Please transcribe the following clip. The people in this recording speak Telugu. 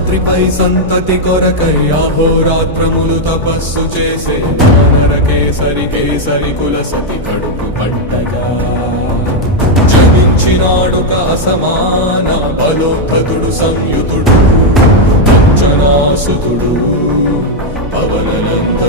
శేషాద్రిపై సంతతి కొరకై అహోరాత్రములు తపస్సు చేసే వానర కేసరి కేసరి కుల సతి కడుపు పట్టగా జనించినాడొక అసమాన బలోద్ధతుడు సంయుతుడు అంజనాసుతుడు పవననంద